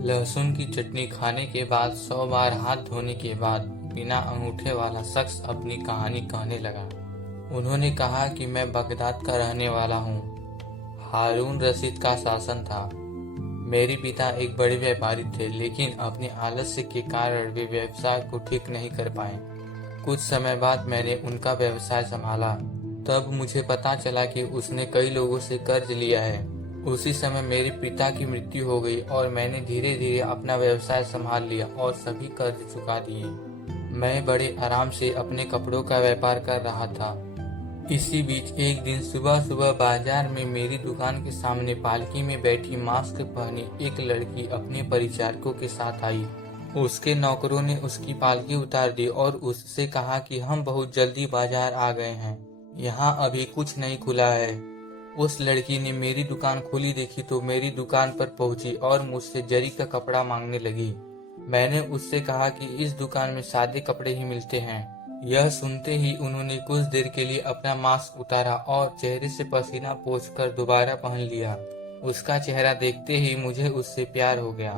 लहसुन की चटनी खाने के बाद 100 बार हाथ धोने के बाद बिना अंगूठे वाला शख्स अपनी कहानी कहने लगा। उन्होंने कहा कि मैं बगदाद का रहने वाला हूँ। हारून रशीद का शासन था। मेरे पिता एक बड़े व्यापारी थे, लेकिन अपने आलस्य के कारण वे व्यवसाय को ठीक नहीं कर पाए। कुछ समय बाद मैंने उनका व्यवसाय संभाला। तब मुझे पता चला कि उसने कई लोगों से कर्ज लिया है। उसी समय मेरे पिता की मृत्यु हो गई और मैंने धीरे धीरे अपना व्यवसाय संभाल लिया और सभी कर्ज चुका दिए। मैं बड़े आराम से अपने कपड़ों का व्यापार कर रहा था। इसी बीच एक दिन सुबह सुबह बाजार में मेरी दुकान के सामने पालकी में बैठी मास्क पहनी एक लड़की अपने परिचारकों के साथ आई। उसके नौकरों ने उसकी पालकी उतार दी और उससे कहा कि हम बहुत जल्दी बाजार आ गए हैं, यहाँ अभी कुछ नहीं खुला है। उस लड़की ने मेरी दुकान खुली देखी तो मेरी दुकान पर पहुंची और मुझसे जरी का कपड़ा मांगने लगी। मैंने उससे कहा कि इस दुकान में सादे कपड़े ही मिलते हैं। यह सुनते ही उन्होंने कुछ देर के लिए अपना मास्क उतारा और चेहरे से पसीना पोंछकर दोबारा पहन लिया। उसका चेहरा देखते ही मुझे उससे प्यार हो गया।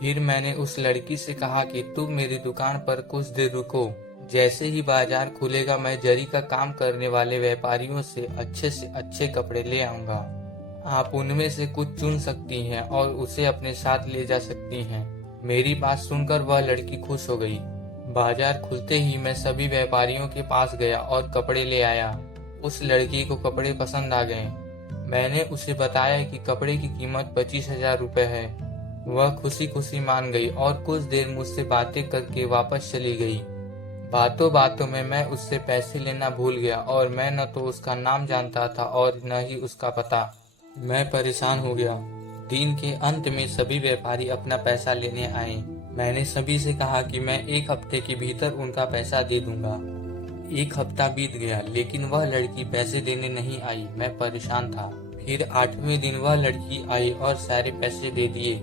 फिर मैंने उस लड़की से कहा कि तुम मेरी दुकान पर कुछ देर रुको, जैसे ही बाजार खुलेगा मैं जरी का काम करने वाले व्यापारियों से अच्छे कपड़े ले आऊंगा। आप उनमें से कुछ चुन सकती हैं और उसे अपने साथ ले जा सकती हैं। मेरी बात सुनकर वह लड़की खुश हो गई। बाजार खुलते ही मैं सभी व्यापारियों के पास गया और कपड़े ले आया। उस लड़की को कपड़े पसंद आ गए। मैंने उसे बताया कि कपड़े की कीमत 25,000 रुपए है। वह खुशी खुशी मान गई और कुछ देर मुझसे बातें करके वापस चली गई। बातों बातों में मैं उससे पैसे लेना भूल गया और मैं न तो उसका नाम जानता था और न ही उसका पता। मैं परेशान हो गया। दिन के अंत में सभी व्यापारी अपना पैसा लेने आए। मैंने सभी से कहा कि मैं 1 हफ्ते के भीतर उनका पैसा दे दूंगा। 1 हफ्ता बीत गया, लेकिन वह लड़की पैसे देने नहीं आई। मैं परेशान था। फिर 8वें दिन वह लड़की आई और सारे पैसे दे दिए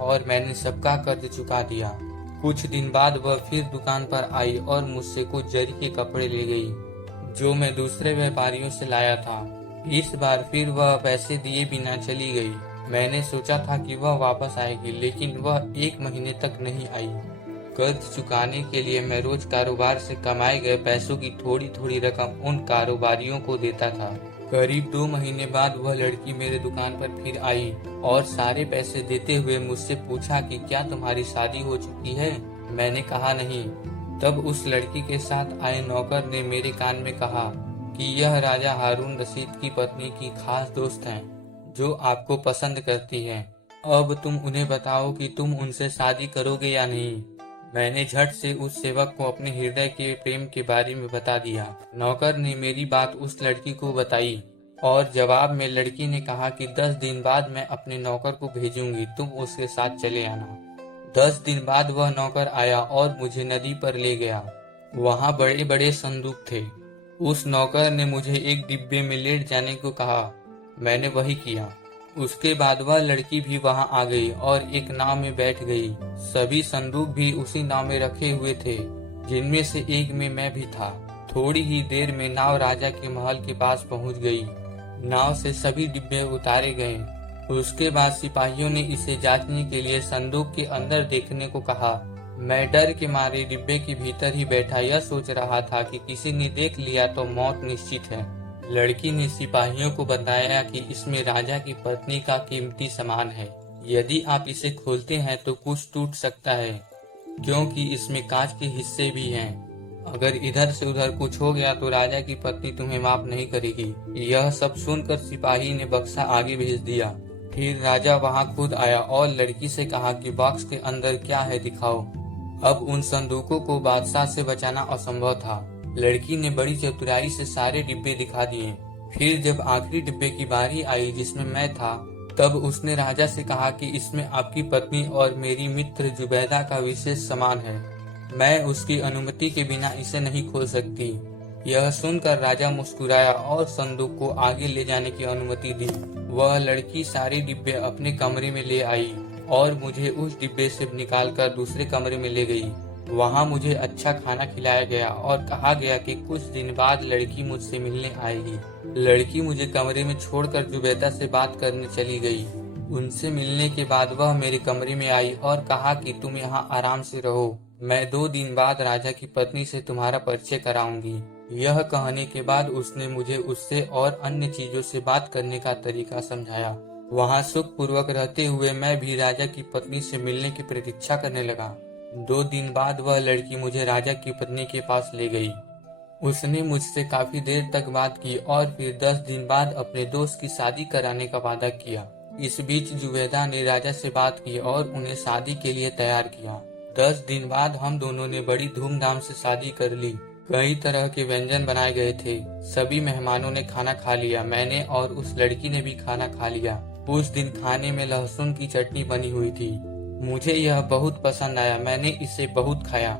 और मैंने सबका कर्ज चुका दिया। कुछ दिन बाद वह फिर दुकान पर आई और मुझसे कुछ जरी के कपड़े ले गई, जो मैं दूसरे व्यापारियों से लाया था। इस बार फिर वह पैसे दिए बिना चली गई। मैंने सोचा था कि वह वापस आएगी, लेकिन वह 1 महीने तक नहीं आई। कर्ज चुकाने के लिए मैं रोज कारोबार से कमाए गए पैसों की थोड़ी थोड़ी रकम उन कारोबारियों को देता था। करीब 2 महीने बाद वह लड़की मेरे दुकान पर फिर आई और सारे पैसे देते हुए मुझसे पूछा कि क्या तुम्हारी शादी हो चुकी है। मैंने कहा नहीं। तब उस लड़की के साथ आए नौकर ने मेरे कान में कहा कि यह राजा हारून रशीद की पत्नी की खास दोस्त हैं, जो आपको पसंद करती हैं। अब तुम उन्हें बताओ कि तुम उनसे शादी करोगे या नहीं। मैंने झट से उस सेवक को अपने हृदय के प्रेम के बारे में बता दिया। नौकर ने मेरी बात उस लड़की को बताई और जवाब में लड़की ने कहा कि 10 दिन बाद मैं अपने नौकर को भेजूंगी, तुम उसके साथ चले आना। 10 दिन बाद वह नौकर आया और मुझे नदी पर ले गया। वहाँ बड़े बड़े संदूक थे। उस नौकर ने मुझे एक डिब्बे में लेट जाने को कहा। मैंने वही किया। उसके बाद वह लड़की भी वहां आ गई और एक नाव में बैठ गई। सभी संदूक भी उसी नाव में रखे हुए थे, जिनमें से एक में मैं भी था। थोड़ी ही देर में नाव राजा के महल के पास पहुंच गई। नाव से सभी डिब्बे उतारे गए। उसके बाद सिपाहियों ने इसे जांचने के लिए संदूक के अंदर देखने को कहा। मैं डर के मारे डिब्बे के भीतर ही बैठा यह सोच रहा था कि किसी ने देख लिया तो मौत निश्चित है। लड़की ने सिपाहियों को बताया कि इसमें राजा की पत्नी का कीमती सामान है। यदि आप इसे खोलते हैं तो कुछ टूट सकता है, क्योंकि इसमें कांच के हिस्से भी हैं। अगर इधर से उधर कुछ हो गया तो राजा की पत्नी तुम्हें माफ नहीं करेगी। यह सब सुनकर सिपाही ने बक्सा आगे भेज दिया। फिर राजा वहां खुद आया और लड़की से कहा कि बॉक्स के अंदर क्या है दिखाओ। अब उन संदूकों को बादशाह से बचाना असंभव था। लड़की ने बड़ी चतुराई से सारे डिब्बे दिखा दिए। फिर जब आखिरी डिब्बे की बारी आई जिसमें मैं था, तब उसने राजा से कहा कि इसमें आपकी पत्नी और मेरी मित्र जुबैदा का विशेष सामान है। मैं उसकी अनुमति के बिना इसे नहीं खोल सकती। यह सुनकर राजा मुस्कुराया और संदूक को आगे ले जाने की अनुमति दी। वह लड़की सारे डिब्बे अपने कमरे में ले आई और मुझे उस डिब्बे से निकालकर दूसरे कमरे में ले गई। वहां मुझे अच्छा खाना खिलाया गया और कहा गया कि कुछ दिन बाद लड़की मुझसे मिलने आएगी। लड़की मुझे कमरे में छोड़कर जुबैदा से बात करने चली गई। उनसे मिलने के बाद वह मेरे कमरे में आई और कहा कि तुम यहाँ आराम से रहो, मैं 2 दिन बाद राजा की पत्नी से तुम्हारा परिचय कराऊंगी। यह कहने के बाद उसने मुझे उससे और अन्य चीजों से बात करने का तरीका समझाया। वहाँ सुख पूर्वक रहते हुए मैं भी राजा की पत्नी से मिलने की प्रतीक्षा करने लगा। 2 दिन बाद वह लड़की मुझे राजा की पत्नी के पास ले गई। उसने मुझसे काफी देर तक बात की और फिर 10 दिन बाद अपने दोस्त की शादी कराने का वादा किया। इस बीच जुबैदा ने राजा से बात की और उन्हें शादी के लिए तैयार किया। 10 दिन बाद हम दोनों ने बड़ी धूमधाम से शादी कर ली। कई तरह के व्यंजन बनाए गए थे। सभी मेहमानों ने खाना खा लिया। मैंने और उस लड़की ने भी खाना खा लिया। उस दिन खाने में लहसुन की चटनी बनी हुई थी। मुझे यह बहुत पसंद आया। मैंने इसे बहुत खाया।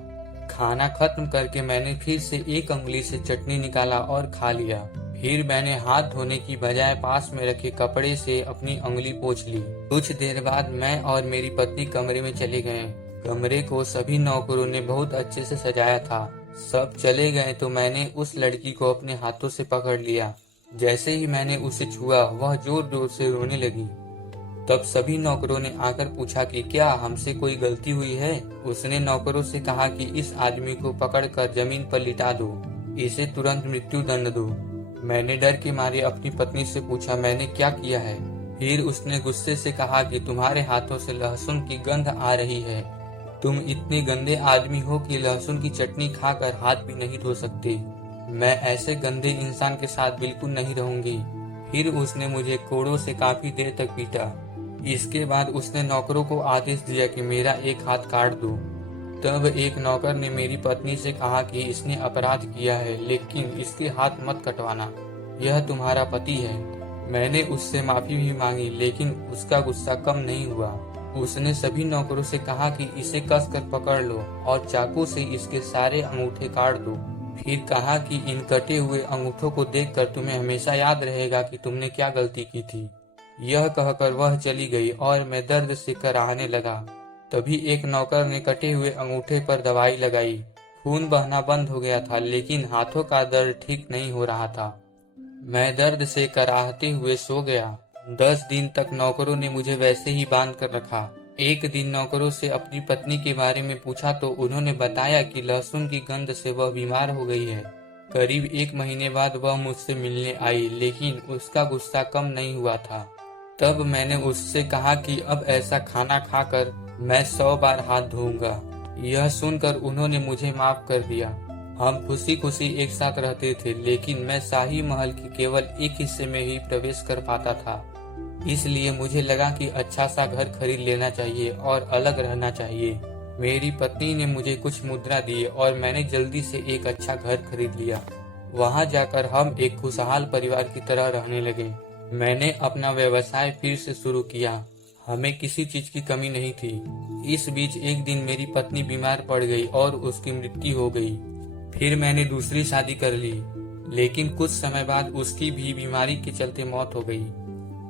खाना खत्म करके मैंने फिर से एक उंगली से चटनी निकाला और खा लिया। फिर मैंने हाथ धोने की बजाय पास में रखे कपड़े से अपनी उंगली पोंछ ली। कुछ देर बाद मैं और मेरी पत्नी कमरे में चले गए। कमरे को सभी नौकरों ने बहुत अच्छे से सजाया था। सब चले गए तो मैंने उस लड़की को अपने हाथों से पकड़ लिया। जैसे ही मैंने उसे छुआ वह जोर जोर से रोने लगी। तब सभी नौकरों ने आकर पूछा कि क्या हमसे कोई गलती हुई है। उसने नौकरों से कहा कि इस आदमी को पकड़कर जमीन पर लिटा दो, इसे तुरंत मृत्यु दंड दो। मैंने डर के मारे अपनी पत्नी से पूछा मैंने क्या किया है। फिर उसने गुस्से से कहा कि तुम्हारे हाथों से लहसुन की गंध आ रही है। तुम इतने गंदे आदमी हो कि लहसुन की चटनी खाकर हाथ भी नहीं धो सकते। मैं ऐसे गंदे इंसान के साथ बिल्कुल नहीं रहूंगी। फिर उसने मुझे कोड़ों से काफी देर तक पीटा। इसके बाद उसने नौकरों को आदेश दिया कि मेरा एक हाथ काट दो। तब एक नौकर ने मेरी पत्नी से कहा कि इसने अपराध किया है, लेकिन इसके हाथ मत कटवाना, यह तुम्हारा पति है। मैंने उससे माफी भी मांगी, लेकिन उसका गुस्सा कम नहीं हुआ। उसने सभी नौकरों से कहा कि इसे कसकर पकड़ लो और चाकू से इसके सारे अंगूठे काट दो। फिर कहा कि इन कटे हुए अंगूठों को देखकर तुम्हें हमेशा याद रहेगा कि तुमने क्या गलती की थी। यह कहकर वह चली गई और मैं दर्द से कराहने लगा। तभी एक नौकर ने कटे हुए अंगूठे पर दवाई लगाई। खून बहना बंद हो गया था, लेकिन हाथों का दर्द ठीक नहीं हो रहा था। मैं दर्द से कराहते हुए सो गया। 10 दिन तक नौकरों ने मुझे वैसे ही बांध कर रखा। एक दिन नौकरों से अपनी पत्नी के बारे में पूछा तो उन्होंने बताया कि लहसुन की गंध से वह बीमार हो गई है। करीब 1 महीने बाद वह मुझसे मिलने आई, लेकिन उसका गुस्सा कम नहीं हुआ था। तब मैंने उससे कहा कि अब ऐसा खाना खाकर मैं 100 बार हाथ धोऊंगा। यह सुनकर उन्होंने मुझे माफ कर दिया। हम खुशी खुशी एक साथ रहते थे, लेकिन मैं शाही महल के केवल एक हिस्से में ही प्रवेश कर पाता था। इसलिए मुझे लगा कि अच्छा सा घर खरीद लेना चाहिए और अलग रहना चाहिए। मेरी पत्नी ने मुझे कुछ मुद्रा दी और मैंने जल्दी से एक अच्छा घर खरीद लिया। वहां जाकर हम एक खुशहाल परिवार की तरह रहने लगे। मैंने अपना व्यवसाय फिर से शुरू किया। हमें किसी चीज की कमी नहीं थी। इस बीच एक दिन मेरी पत्नी बीमार पड़ गई और उसकी मृत्यु हो गई। फिर मैंने दूसरी शादी कर ली, लेकिन कुछ समय बाद उसकी भी बीमारी के चलते मौत हो गई।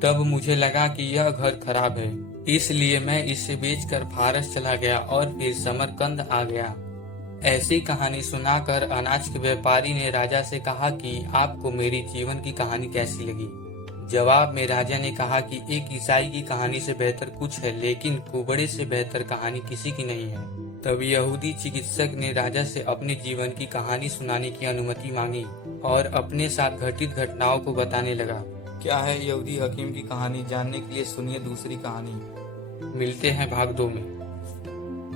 तब मुझे लगा कि यह घर खराब है, इसलिए मैं इसे बेचकर फारस चला गया और फिर समरकंद आ गया। ऐसी कहानी सुनाकर अनाज के व्यापारी ने राजा से कहा कि आपको मेरी जीवन की कहानी कैसी लगी। जवाब में राजा ने कहा कि एक ईसाई की कहानी से बेहतर कुछ है, लेकिन कुबड़े से बेहतर कहानी किसी की नहीं है। तब यहूदी चिकित्सक ने राजा से अपने जीवन की कहानी सुनाने की अनुमति मांगी और अपने साथ घटित घटनाओं को बताने लगा। क्या है यहूदी हकीम की कहानी, जानने के लिए सुनिए दूसरी कहानी। मिलते हैं भाग 2 में।